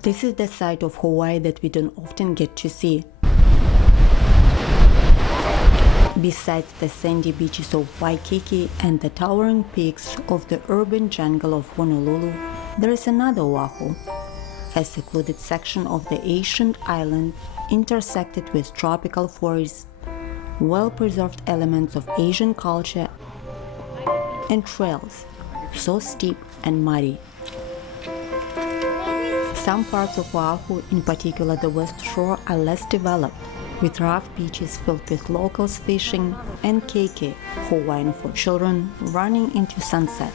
This is the side of Hawaii that we don't often get to see. Besides the sandy beaches of Waikiki and the towering peaks of the urban jungle of Honolulu, there is another Oahu, a secluded section of the ancient island intersected with tropical forests, well-preserved elements of Asian culture, and trails so steep and muddy. Some parts of Oahu, in particular the west shore, are less developed, with rough beaches filled with locals fishing and keiki, Hawaiian for children, running into sunset.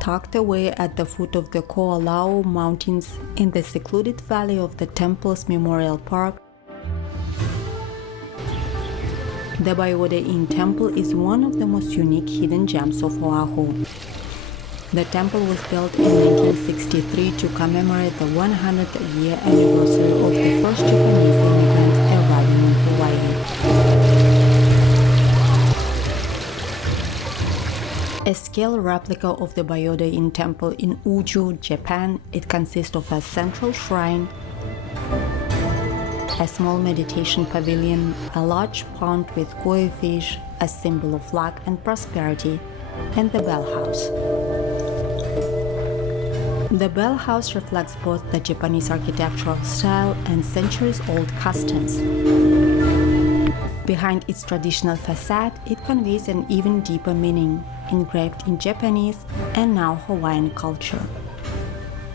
Tucked away at the foot of the Ko'olau Mountains in the secluded valley of the Temple's Memorial Park, the Byodo-In Temple is one of the most unique hidden gems of Oahu. The temple was built in 1963 to commemorate the 100th year anniversary of the first Japanese immigrants arriving in Hawaii. A scale replica of the Byodo-In Temple in Uju, Japan, it consists of a central shrine, a small meditation pavilion, a large pond with koi fish, a symbol of luck and prosperity, and the bell house. The bell house reflects both the Japanese architectural style and centuries-old customs. Behind its traditional facade, it conveys an even deeper meaning, engraved in Japanese and now Hawaiian culture.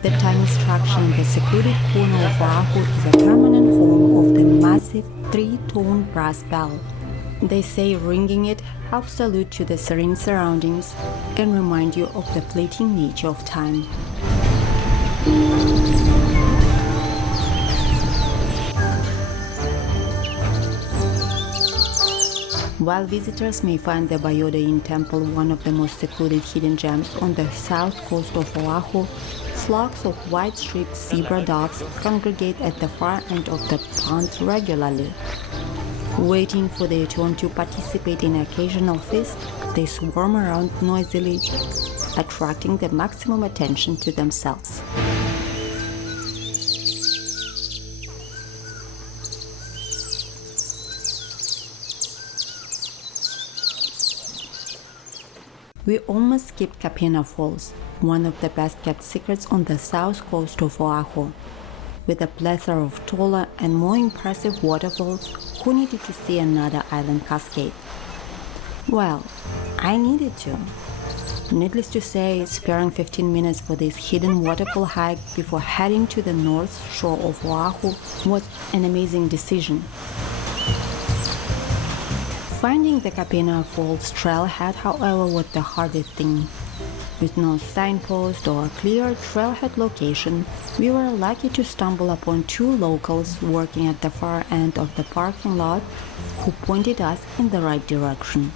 The tiny structure in the secluded corner of Oahu is a permanent home of the massive three-tone brass bell. They say ringing it helps salute to the serene surroundings and remind you of the fleeting nature of time. While visitors may find the Byodo-In Temple one of the most secluded hidden gems on the south coast of Oahu, flocks of white-striped zebra doves congregate at the far end of the pond regularly. Waiting for their turn to participate in an occasional feast, they swarm around noisily, attracting the maximum attention to themselves. We almost skipped Kapena Falls, one of the best-kept secrets on the south coast of Oahu. With a plethora of taller and more impressive waterfalls, who needed to see another island cascade? Well, I needed to. Needless to say, sparing 15 minutes for this hidden waterfall hike before heading to the north shore of Oahu was an amazing decision. Finding the Kapena Falls trailhead, however, was the hardest thing. With no signpost or a clear trailhead location, we were lucky to stumble upon two locals working at the far end of the parking lot who pointed us in the right direction.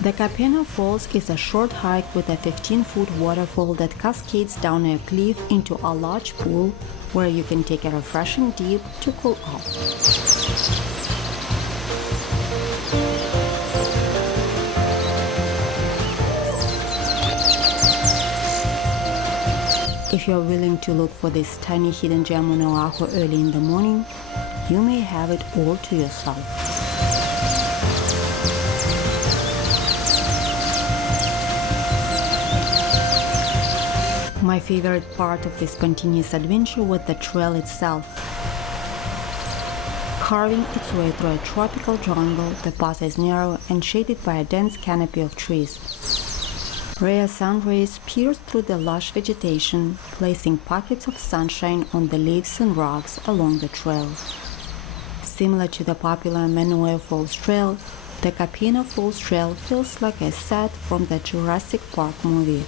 The Kapena Falls is a short hike with a 15-foot waterfall that cascades down a cliff into a large pool where you can take a refreshing dip to cool off. If you are willing to look for this tiny hidden gem on Oahu early in the morning, you may have it all to yourself. My favorite part of this spontaneous adventure was the trail itself. Carving its way through a tropical jungle, the path is narrow and shaded by a dense canopy of trees. Rare sun rays pierce through the lush vegetation, placing pockets of sunshine on the leaves and rocks along the trail. Similar to the popular Manuel Falls Trail, the Kapena Falls Trail feels like a set from the Jurassic Park movie.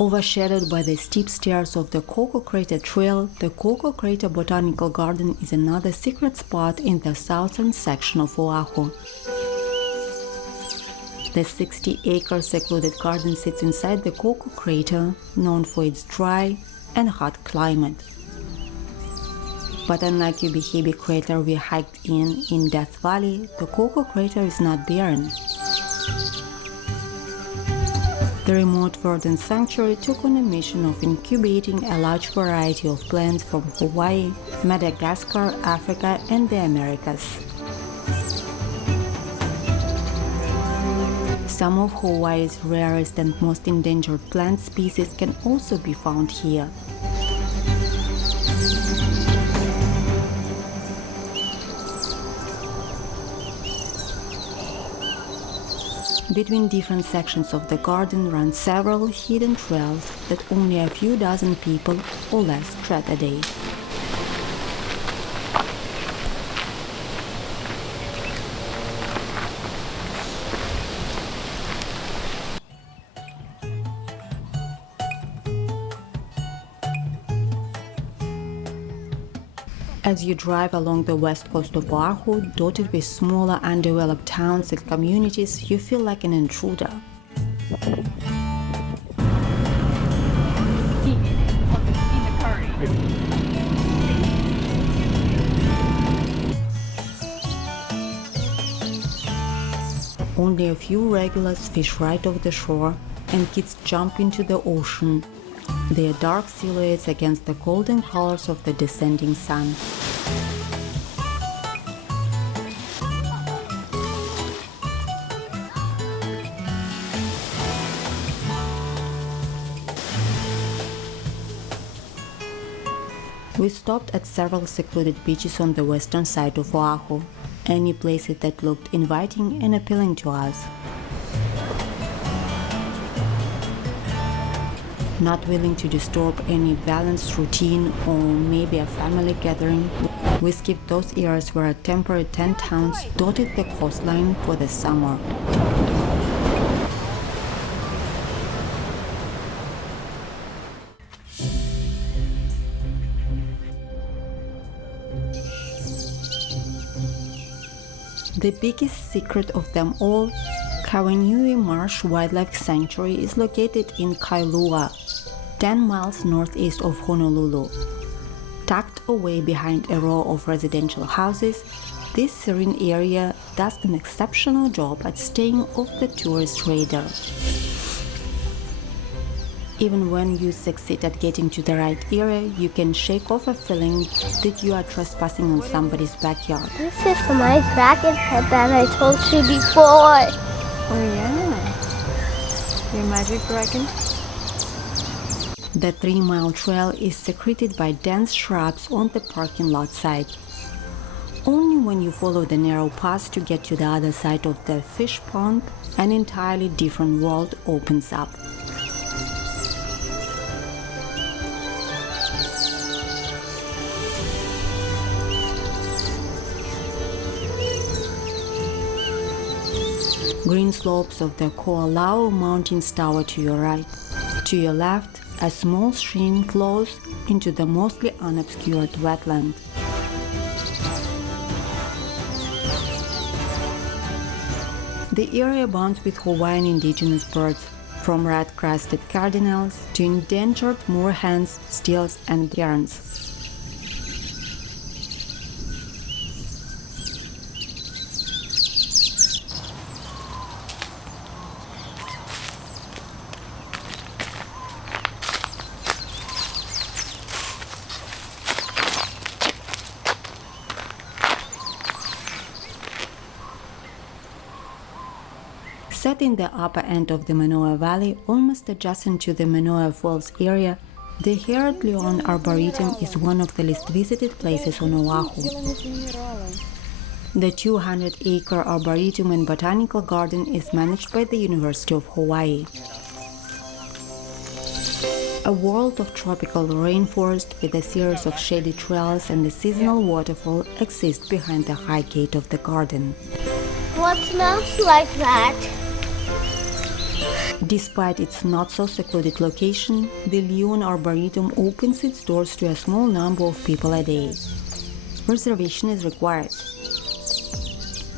Overshadowed by the steep stairs of the Koko Crater Trail, the Koko Crater Botanical Garden is another secret spot in the southern section of Oahu. The 60-acre secluded garden sits inside the Koko Crater, known for its dry and hot climate. But unlike Ubihibi Crater we hiked in Death Valley, the Koko Crater is not barren. The remote verdant sanctuary took on a mission of incubating a large variety of plants from Hawaii, Madagascar, Africa, and the Americas. Some of Hawaii's rarest and most endangered plant species can also be found here. Between different sections of the garden run several hidden trails that only a few dozen people or less tread a day. As you drive along the west coast of Oahu, dotted with smaller undeveloped towns and communities, you feel like an intruder. Only a few regulars fish right off the shore, and kids jump into the ocean, their dark silhouettes against the golden colors of the descending sun. We stopped at several secluded beaches on the western side of Oahu, any places that looked inviting and appealing to us. Not willing to disturb any balanced routine or maybe a family gathering, we skipped those areas where temporary tent towns dotted the coastline for the summer. The biggest secret of them all, Kawenui Marsh Wildlife Sanctuary, is located in Kailua, 10 miles northeast of Honolulu. Tucked away behind a row of residential houses, this serene area does an exceptional job at staying off the tourist radar. Even when you succeed at getting to the right area, you can shake off a feeling that you are trespassing on somebody's backyard. This is my dragon pet that I told you before. Oh yeah, your magic dragon? The 3-mile trail is secreted by dense shrubs on the parking lot side. Only when you follow the narrow path to get to the other side of the fish pond, an entirely different world opens up. Green slopes of the Koalau Mountains tower to your right. To your left, a small stream flows into the mostly unobscured wetland. The area abounds with Hawaiian indigenous birds, from red-crested cardinals to endangered moorhens, steels, and terns. Set in the upper end of the Manoa Valley, almost adjacent to the Manoa Falls area, the Herod Leon Arboretum is one of the least visited places on Oahu. The 200-acre Arboretum and Botanical Garden is managed by the University of Hawaii. A world of tropical rainforest with a series of shady trails and a seasonal waterfall exists behind the high gate of the garden. What smells like that? Despite its not-so-secluded location, the Byodo-In Arboretum opens its doors to a small number of people a day. Reservation is required,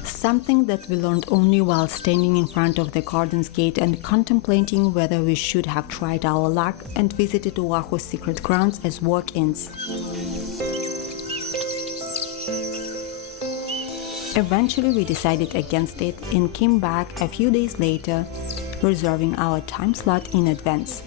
something that we learned only while standing in front of the garden's gate and contemplating whether we should have tried our luck and visited Oahu's secret grounds as walk-ins. Eventually we decided against it and came back a few days later, reserving our time slot in advance.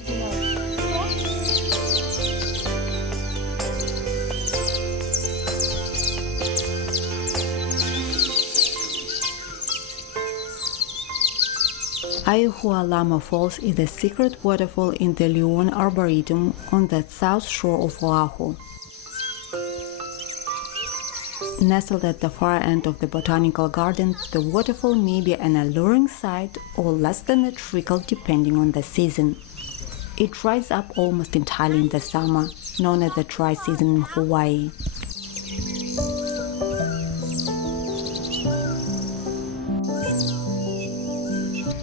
Aihualama Falls is a secret waterfall in the Byodo-In Arboretum on the south shore of Oahu. Nestled at the far end of the botanical garden, the waterfall may be an alluring sight or less than a trickle depending on the season. It dries up almost entirely in the summer, known as the dry season in Hawaii.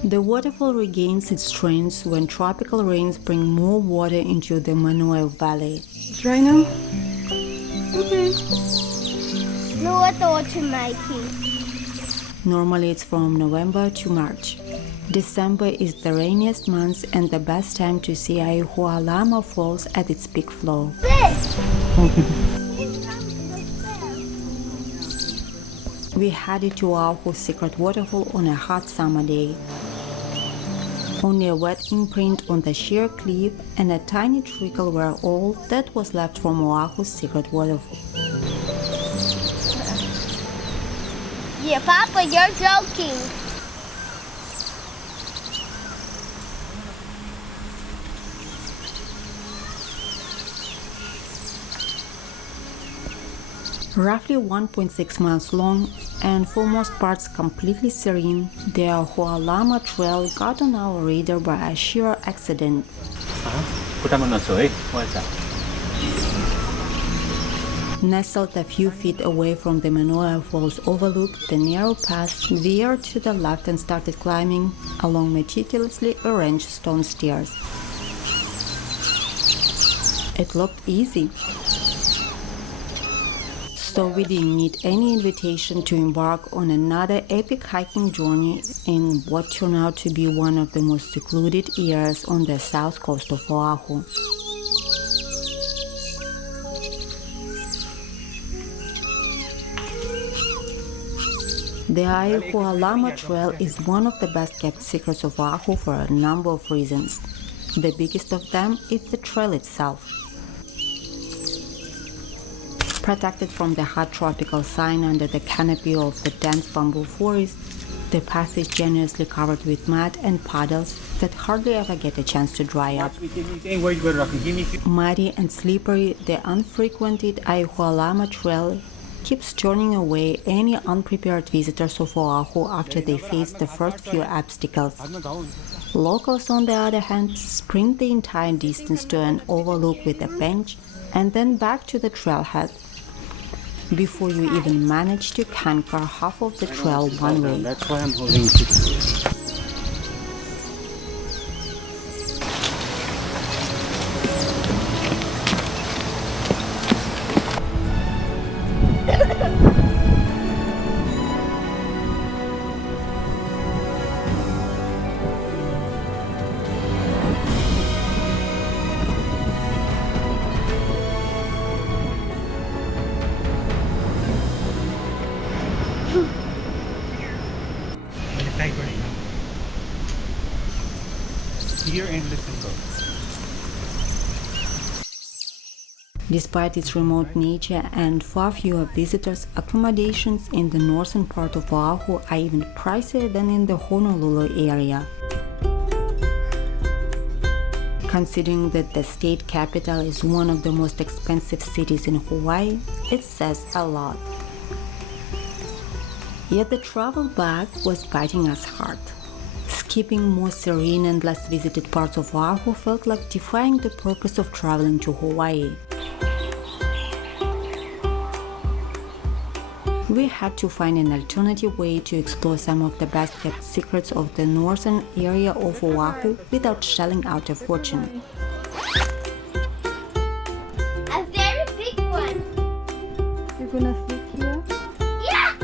The waterfall regains its strength when tropical rains bring more water into the Manoa Valley. It's right now? Okay. No, I thought you making. Normally it's from November to March. December is the rainiest month and the best time to see Aihualama Falls at its peak flow. We headed to Oahu's secret waterfall on a hot summer day. Only a wet imprint on the sheer cliff and a tiny trickle were all that was left from Oahu's secret waterfall. Yeah, Papa, you're joking. Roughly 1.6 miles long and for most parts completely serene, the Aihualama Trail got on our radar by a sheer accident. Nestled a few feet away from the Manoa Falls overlook, the narrow path veered to the left and started climbing along meticulously arranged stone stairs. It looked easy, so we didn't need any invitation to embark on another epic hiking journey in what turned out to be one of the most secluded areas on the south coast of Oahu. The Aihualama Trail is one of the best-kept secrets of Oahu for a number of reasons. The biggest of them is the trail itself. Protected from the hot tropical sun under the canopy of the dense bamboo forest, the path is generously covered with mud and puddles that hardly ever get a chance to dry up. Muddy and slippery, the unfrequented Aihualama Trail keeps turning away any unprepared visitors of Oahu after they face the first few obstacles. Locals, on the other hand, sprint the entire distance to an overlook with a bench and then back to the trailhead before you even manage to conquer half of the trail one way. That's why I'm holding it. Hear and listen go. Despite its remote nature and far fewer visitors, accommodations in the northern part of Oahu are even pricier than in the Honolulu area. Considering that the state capital is one of the most expensive cities in Hawaii, it says a lot. Yet the travel back was biting us hard. Skipping more serene and less visited parts of Oahu felt like defying the purpose of traveling to Hawaii. We had to find an alternative way to explore some of the best kept secrets of the northern area of Oahu without shelling out a fortune. A very big one. You're gonna sleep here? Yeah.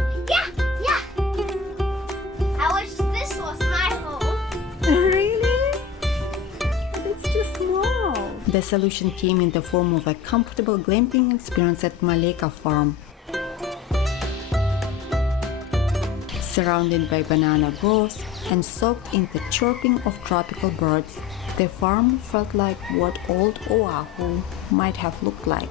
I wish this was my home. Really? It's too small. The solution came in the form of a comfortable glamping experience at Maleka Farm. Surrounded by banana groves and soaked in the chirping of tropical birds, the farm felt like what old Oahu might have looked like.